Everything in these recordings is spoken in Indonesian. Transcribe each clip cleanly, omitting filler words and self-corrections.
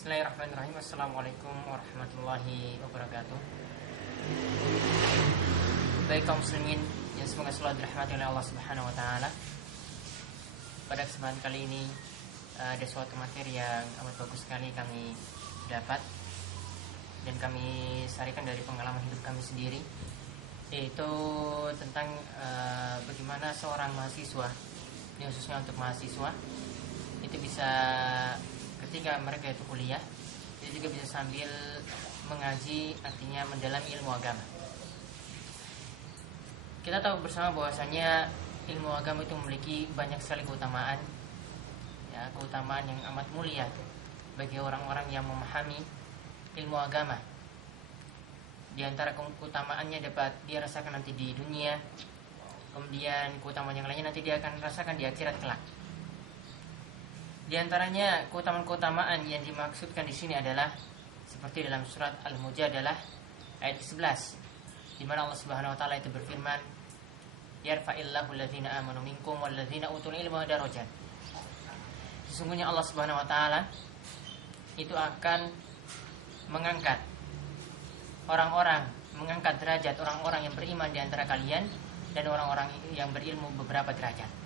Bismillahirrahmanirrahim. Assalamualaikum warahmatullahi wabarakatuh. Baik kaum muslimin yang semoga selalu dirahmati oleh Allah Subhanahu wa taala. Pada kesempatan kali ini ada suatu materi yang amat bagus sekali kami dapat dan kami sarikan dari pengalaman hidup kami sendiri, yaitu tentang bagaimana seorang mahasiswa, ini khususnya untuk mahasiswa, itu bisa ketika mereka itu kuliah, itu juga bisa sambil mengaji, artinya mendalami ilmu agama. Kita tahu bersama bahwasanya ilmu agama itu memiliki banyak sekali keutamaan, ya, keutamaan yang amat mulia bagi orang-orang yang memahami ilmu agama. Di antara keutamaannya dapat dia rasakan nanti di dunia, kemudian keutamaan yang lainnya nanti dia akan rasakan di akhirat kelak. Di antaranya keutamaan-keutamaan yang dimaksudkan di sini adalah seperti dalam surat Al-Mujadalah ayat 11, di mana Allah Subhanahu wa taala itu berfirman, "Yarfa'illahu alladzina amanu minkum walladzina utul ilma darajat." Sesungguhnya Allah Subhanahu wa taala itu akan mengangkat derajat orang-orang yang beriman di antara kalian dan orang-orang yang berilmu beberapa derajat.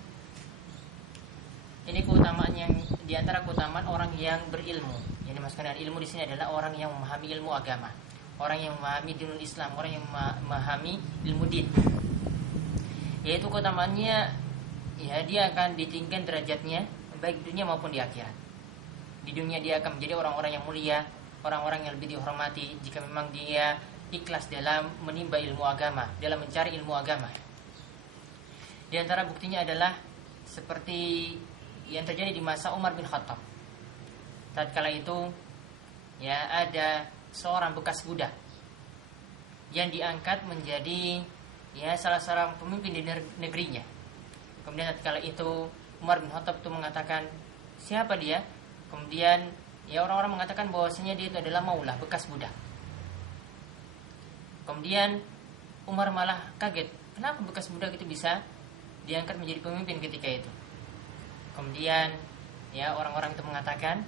Ini keutamaan yang di antara keutamaan orang yang berilmu. Yang dimaksudkan dengan ilmu di sini adalah orang yang memahami ilmu agama, orang yang memahami dinul Islam, orang yang memahami ilmu din. Yaitu keutamaannya, ya, dia akan ditinggikan derajatnya baik dunia maupun di akhirat. Di dunia dia akan menjadi orang-orang yang mulia, orang-orang yang lebih dihormati jika memang dia ikhlas dalam menimba ilmu agama, dalam mencari ilmu agama. Di antara buktinya adalah seperti yang terjadi di masa Umar bin Khattab. Tatkala itu, ya, ada seorang bekas budak yang diangkat menjadi, ya, salah seorang pemimpin di negerinya. Kemudian tatkala itu Umar bin Khattab itu mengatakan, siapa dia? Kemudian, ya, orang-orang mengatakan bahwasanya dia itu adalah Maulah, bekas budak. Kemudian Umar malah kaget, kenapa bekas budak itu bisa diangkat menjadi pemimpin ketika itu? Kemudian, ya, orang-orang itu mengatakan,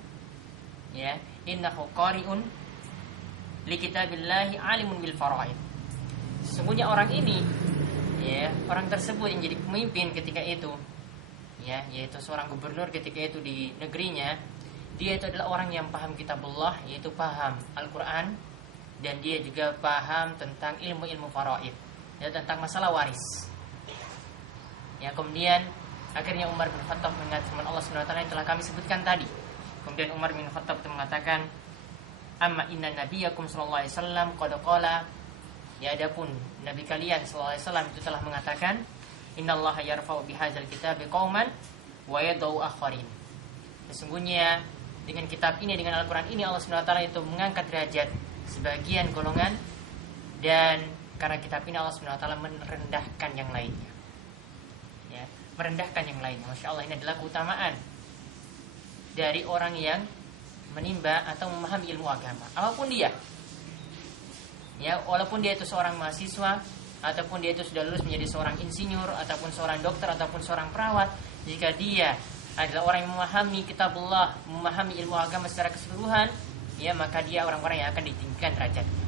ya, innahu qari'un li kitabillahi alimun bil faraid. Sesungguhnya orang ini, ya, orang tersebut yang jadi pemimpin ketika itu, ya, yaitu seorang gubernur ketika itu di negerinya, dia itu adalah orang yang paham kitabullah, yaitu paham Al-Qur'an, dan dia juga paham tentang ilmu-ilmu faraid, ya, tentang masalah waris. Ya, kemudian akhirnya Umar bin Khattab mengingat firman Allah Subhanahu wa taala yang telah kami sebutkan tadi. Kemudian Umar bin Khattab itu mengatakan, "Amma inna nabiyyakum sallallahu alaihi wasallam qad qala," ya, adapun nabi kalian sallallahu alaihi wasallam itu telah mengatakan, "Innallaha yarfa'u bihadzal kitabi qauman wa yad'u akharin." Sesungguhnya dengan kitab ini, dengan Al-Qur'an ini, Allah Subhanahu wa taala itu mengangkat derajat sebagian golongan, dan karena kitab ini Allah Subhanahu wa taala merendahkan yang lainnya. Merendahkan yang lainnya. Masya Allah, ini adalah keutamaan dari orang yang menimba atau memahami ilmu agama, apapun dia, ya, walaupun dia itu seorang mahasiswa, ataupun dia itu sudah lulus menjadi seorang insinyur, ataupun seorang dokter, ataupun seorang perawat. Jika dia adalah orang yang memahami kitabullah, memahami ilmu agama secara keseluruhan, ya, maka dia orang-orang yang akan ditinggikan derajatnya.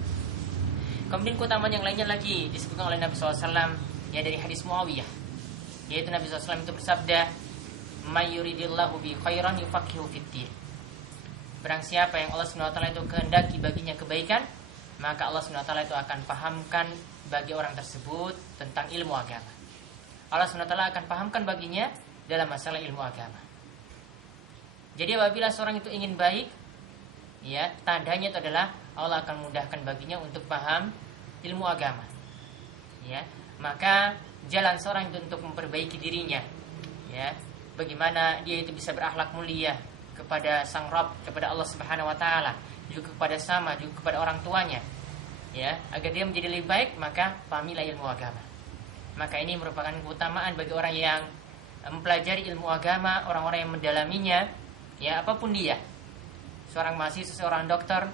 Kemudian keutamaan yang lainnya lagi disebutkan oleh Nabi SAW, ya, dari hadis Muawiyah, yaitu Nabi SAW itu bersabda, "May yuridillahu bi khairan yufaqihu fiddin." Barang siapa yang Allah SWT itu kehendaki baginya kebaikan, maka Allah SWT itu akan pahamkan bagi orang tersebut tentang ilmu agama. Allah SWT akan pahamkan baginya dalam masalah ilmu agama. Jadi apabila seorang itu ingin baik, ya, tandanya itu adalah Allah akan mudahkan baginya untuk paham ilmu agama. Ya, maka jalan seorang itu untuk memperbaiki dirinya, ya, bagaimana dia itu bisa berakhlak mulia kepada Sang Rabb, kepada Allah Subhanahu wa taala, juga kepada juga kepada orang tuanya, ya, agar dia menjadi lebih baik, maka pahamilah ilmu agama. Maka ini merupakan keutamaan bagi orang yang mempelajari ilmu agama, orang-orang yang mendalaminya, ya, apapun dia. Seorang mahasiswa, seorang dokter,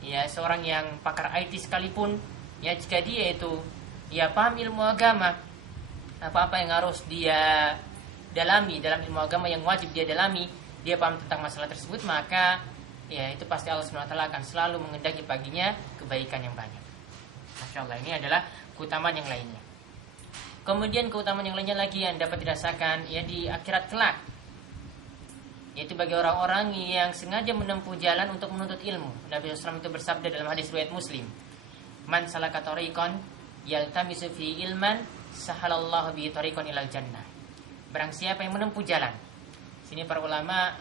ya, seorang yang pakar IT sekalipun, ya, jika dia itu, ya, paham ilmu agama, apa-apa yang harus dia dalami dalam ilmu agama yang wajib dia dalami, dia paham tentang masalah tersebut, maka ya itu pasti Allah SWT akan selalu mengendaki baginya kebaikan yang banyak. Masya Allah, ini adalah keutamaan yang lainnya. Kemudian keutamaan yang lainnya lagi yang dapat dirasakan ya di akhirat kelak, yaitu bagi orang-orang yang sengaja menempuh jalan untuk menuntut ilmu. Nabi SAW itu bersabda dalam hadis riwayat Muslim, "Man salaka tariqan yaltamisu fi ilman, sahalallahu bihi tariqan ilal jannah." Barang siapa yang menempuh jalan. Sini para ulama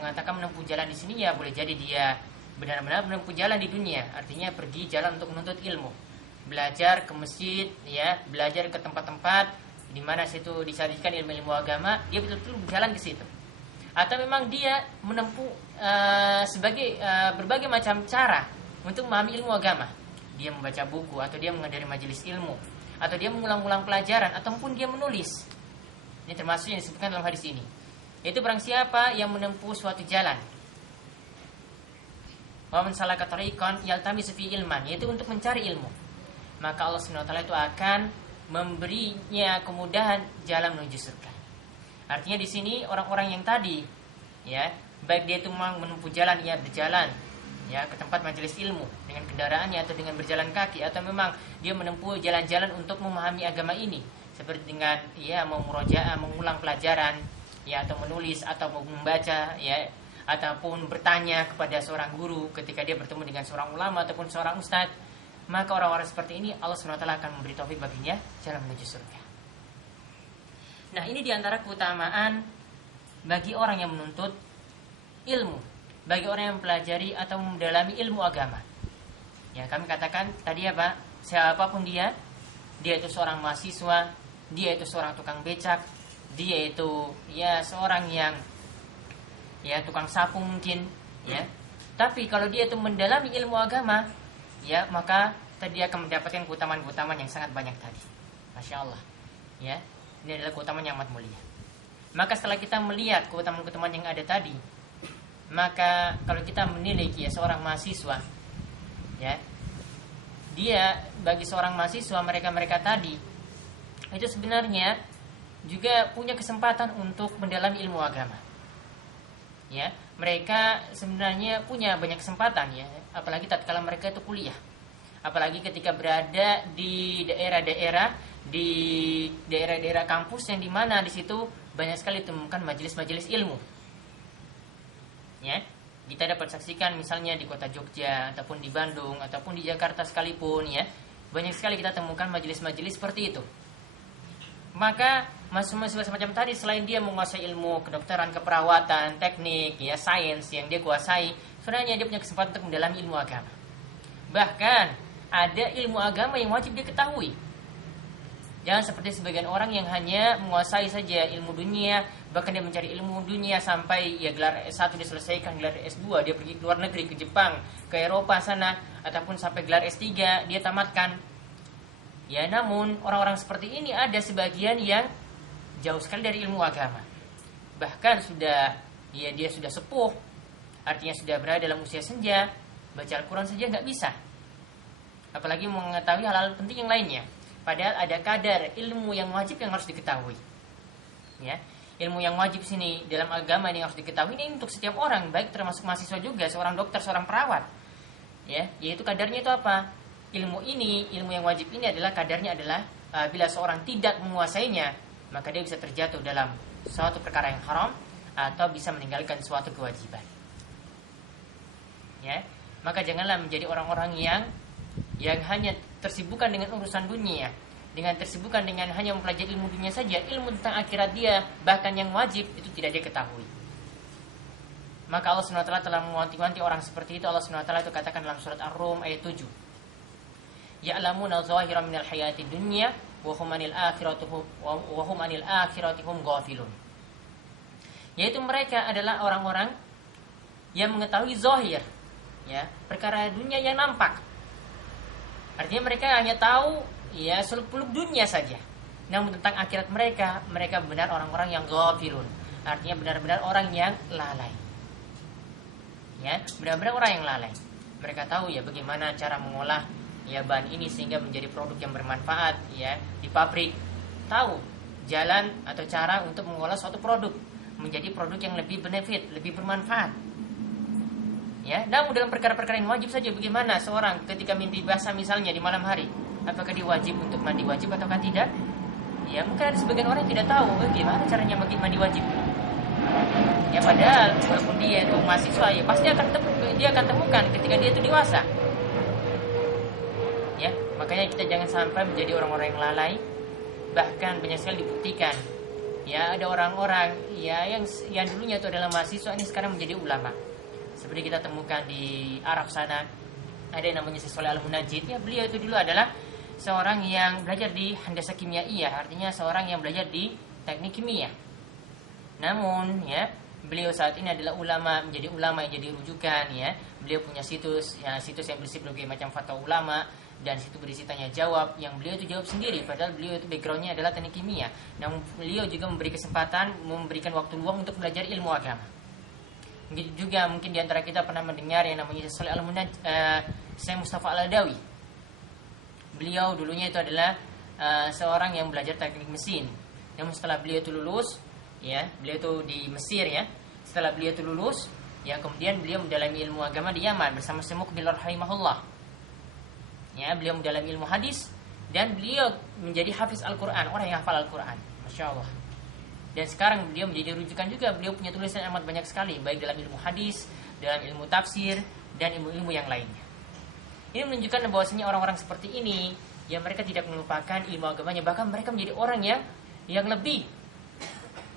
mengatakan menempuh jalan di sini ya boleh jadi dia benar-benar menempuh jalan di dunia, artinya pergi jalan untuk menuntut ilmu, belajar ke masjid, ya, belajar ke tempat-tempat di mana situ disajikan ilmu-ilmu agama, dia betul-betul berjalan ke situ. Atau memang dia menempuh sebagai berbagai macam cara untuk memahami ilmu agama. Dia membaca buku, atau dia menghadiri majelis ilmu, atau dia mengulang-ulang pelajaran, ataupun dia menulis. Ini termasuk yang disebutkan dalam hadis ini. Itu barang siapa yang menempuh suatu jalan, wa man salaka tariqan yaltamisu fi ilman, yaitu untuk mencari ilmu, maka Allah SWT itu akan memberinya kemudahan jalan menuju surga. Artinya di sini orang-orang yang tadi, ya, baik dia itu memang menempuh jalan, ya berjalan, ya, ke tempat majelis ilmu dengan kendaraannya atau dengan berjalan kaki, atau memang dia menempuh jalan-jalan untuk memahami agama ini, seperti dengan ya mau murojaah, mengulang pelajaran, ya, atau menulis, atau membaca, ya, ataupun bertanya kepada seorang guru ketika dia bertemu dengan seorang ulama ataupun seorang ustadz, maka orang-orang seperti ini Allah SWT akan memberi taufik baginya jalan menuju surga. Nah, ini diantara keutamaan bagi orang yang menuntut ilmu, bagi orang yang mempelajari atau mendalami ilmu agama. Ya, kami katakan tadi apa? Siapapun dia itu seorang mahasiswa, dia itu seorang tukang becak, dia itu ya seorang yang ya tukang sapu mungkin, ya. Tapi kalau dia itu mendalami ilmu agama, ya, maka dia akan mendapatkan keutamaan-keutamaan yang sangat banyak tadi. Masya Allah, ya. Ini adalah keutamaan yang amat mulia. Maka setelah kita melihat keutamaan-keutamaan yang ada tadi, maka kalau kita menilai ya seorang mahasiswa, ya, dia bagi seorang mahasiswa mereka tadi itu sebenarnya juga punya kesempatan untuk mendalami ilmu agama. Ya, mereka sebenarnya punya banyak kesempatan, ya, apalagi tatkala mereka itu kuliah. Apalagi ketika berada di daerah-daerah kampus yang dimana di situ banyak sekali ditemukan majelis-majelis ilmu. Ya, kita dapat saksikan misalnya di kota Jogja ataupun di Bandung ataupun di Jakarta sekalipun, ya, banyak sekali kita temukan majelis-majelis seperti itu. Maka mahasiswa semacam tadi selain dia menguasai ilmu kedokteran, keperawatan, teknik, ya, sains yang dia kuasai, sebenarnya dia punya kesempatan untuk mendalami ilmu agama. Bahkan ada ilmu agama yang wajib dia ketahui. Jangan seperti sebagian orang yang hanya menguasai saja ilmu dunia, bahkan dia mencari ilmu dunia sampai ya gelar S1 diselesaikan, gelar S2 dia pergi ke luar negeri, ke Jepang, ke Eropa sana, ataupun sampai gelar S3 dia tamatkan. Ya, namun orang-orang seperti ini ada sebagian yang jauh sekali dari ilmu agama. Bahkan dia sudah sepuh, artinya sudah berada dalam usia senja, baca Al-Quran saja nggak bisa, apalagi mengetahui hal-hal penting yang lainnya. Padahal ada kadar ilmu yang wajib yang harus diketahui. Ya, ilmu yang wajib sini dalam agama ini yang harus diketahui ini untuk setiap orang, baik termasuk mahasiswa juga, seorang dokter, seorang perawat. Ya, yaitu kadarnya itu apa? Ilmu yang wajib ini adalah kadarnya adalah bila seorang tidak menguasainya, maka dia bisa terjatuh dalam suatu perkara yang haram atau bisa meninggalkan suatu kewajiban. Ya, maka janganlah menjadi orang-orang yang hanya tersibukkan dengan urusan dunia, dengan tersibukkan dengan hanya mempelajari ilmu dunia saja, ilmu tentang akhirat dia bahkan yang wajib itu tidak dia ketahui. Maka Allah SWT telah mewanti-wanti orang seperti itu. Allah SWT itu katakan dalam surat Ar-Rum ayat 7, ya'lamuna zahiran minal hayati dunya wa hum anil akhirati hum ghafilun. Yaitu mereka adalah orang-orang yang mengetahui zahir, ya, perkara dunia yang nampak. Artinya mereka hanya tahu ya seluk-beluk dunia saja. Namun tentang akhirat mereka benar orang-orang yang ghafilun. Artinya benar-benar orang yang lalai. Ya, benar-benar orang yang lalai. Mereka tahu ya bagaimana cara mengolah ya bahan ini sehingga menjadi produk yang bermanfaat, ya, di pabrik. Tahu jalan atau cara untuk mengolah suatu produk menjadi produk yang lebih benefit, lebih bermanfaat. Ya, namun dalam perkara-perkara yang wajib saja, bagaimana seorang ketika mimpi basah misalnya di malam hari, apakah dia wajib untuk mandi wajib ataukah tidak? Ya, mungkin ada sebagian orang yang tidak tahu bagaimana caranya mandi wajib. Ya, padahal walaupun dia itu mahasiswa, ya pasti dia akan temukan ketika dia itu dewasa. Ya, makanya kita jangan sampai menjadi orang-orang yang lalai. Bahkan banyak sekali dibuktikan. Ya, ada orang-orang ya yang dulunya itu adalah mahasiswa, ini sekarang menjadi ulama. Seperti kita temukan di Arab sana, ada yang namanya Syekh Shalih Al-Munajjid. Ya, beliau itu dulu adalah seorang yang belajar di handasa kimiaiyah, artinya seorang yang belajar di teknik kimia. Namun ya, beliau saat ini adalah ulama, menjadi ulama yang jadi rujukan ya. Beliau punya situs yang berisi berbagai macam fatwa ulama, dan situ berisi tanya jawab yang beliau itu jawab sendiri, padahal beliau itu backgroundnya adalah teknik kimia. Namun beliau juga memberikan waktu luang untuk belajar ilmu agama. Begitu juga mungkin diantara kita pernah mendengar yang namanya Syekh Mustafa Al-Adawi. Beliau dulunya itu adalah seorang yang belajar teknik mesin. Namun setelah beliau itu lulus, ya, beliau itu di Mesir ya. Setelah beliau itu lulus, ya, kemudian beliau mendalami ilmu agama di Yaman bersama Syekh Muqbil rahimahullah. Ya, beliau mendalami ilmu hadis dan beliau menjadi hafiz Al-Qur'an, orang yang hafal Al-Qur'an. Masya Allah. Dan sekarang beliau menjadi rujukan juga. Beliau punya tulisan amat banyak sekali, baik dalam ilmu hadis, dalam ilmu tafsir, dan ilmu-ilmu yang lainnya. Ini menunjukkan bahwasanya orang-orang seperti ini, ya, mereka tidak melupakan ilmu agamanya, bahkan mereka menjadi orang yang lebih,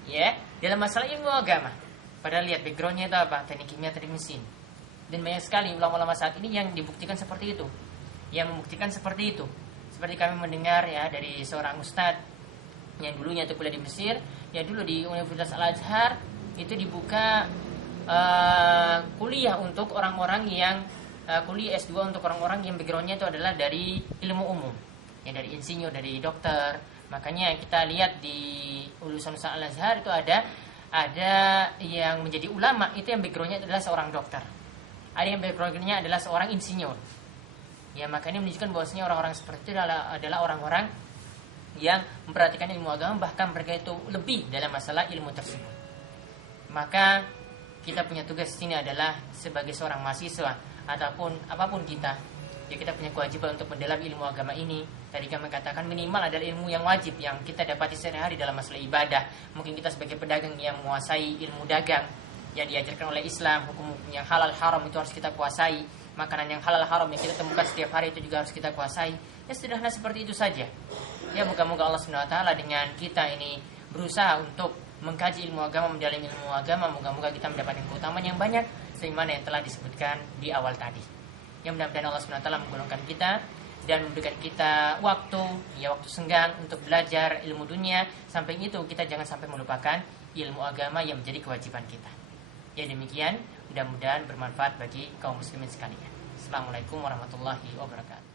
ya, dalam masalah ilmu agama. Padahal lihat backgroundnya itu apa, teknik kimia, teknik mesin. Dan banyak sekali ulama-ulama saat ini yang dibuktikan seperti itu, yang membuktikan seperti itu. Seperti kami mendengar ya dari seorang ustadz yang dulunya itu kuliah di Mesir, ya, dulu di Universitas Al-Azhar itu dibuka kuliah untuk orang-orang yang kuliah S2 untuk orang-orang yang backgroundnya itu adalah dari ilmu umum, ya, dari insinyur, dari dokter. Makanya kita lihat di Universitas Al-Azhar itu ada yang menjadi ulama itu yang backgroundnya adalah seorang dokter, ada yang backgroundnya adalah seorang insinyur. Ya, makanya menunjukkan bahwasanya orang-orang seperti itu adalah orang-orang yang memperhatikan ilmu agama, bahkan mereka itu lebih dalam masalah ilmu tersebut. Maka kita punya tugas di sini adalah sebagai seorang mahasiswa ataupun apapun kita, ya, kita punya kewajiban untuk mendalam ilmu agama ini. Tadi kami katakan minimal adalah ilmu yang wajib yang kita dapati sehari-hari dalam masalah ibadah. Mungkin kita sebagai pedagang yang menguasai ilmu dagang yang diajarkan oleh Islam, hukum yang halal haram itu harus kita kuasai. Makanan yang halal haram yang kita temukan setiap hari itu juga harus kita kuasai. Ya, sederhana seperti itu saja. Ya, moga-moga Allah Subhanahu wa taala dengan kita ini berusaha untuk mengkaji ilmu agama, mendalami ilmu agama, moga-moga kita mendapatkan keutamaan yang banyak sebagaimana yang telah disebutkan di awal tadi. Yang mudah-mudahan Allah Subhanahu wa taala menggolongkan kita dan memberikan kita waktu senggang untuk belajar ilmu dunia. Samping itu kita jangan sampai melupakan ilmu agama yang menjadi kewajiban kita. Ya, demikian, mudah-mudahan bermanfaat bagi kaum muslimin sekalian. Assalamualaikum warahmatullahi wabarakatuh.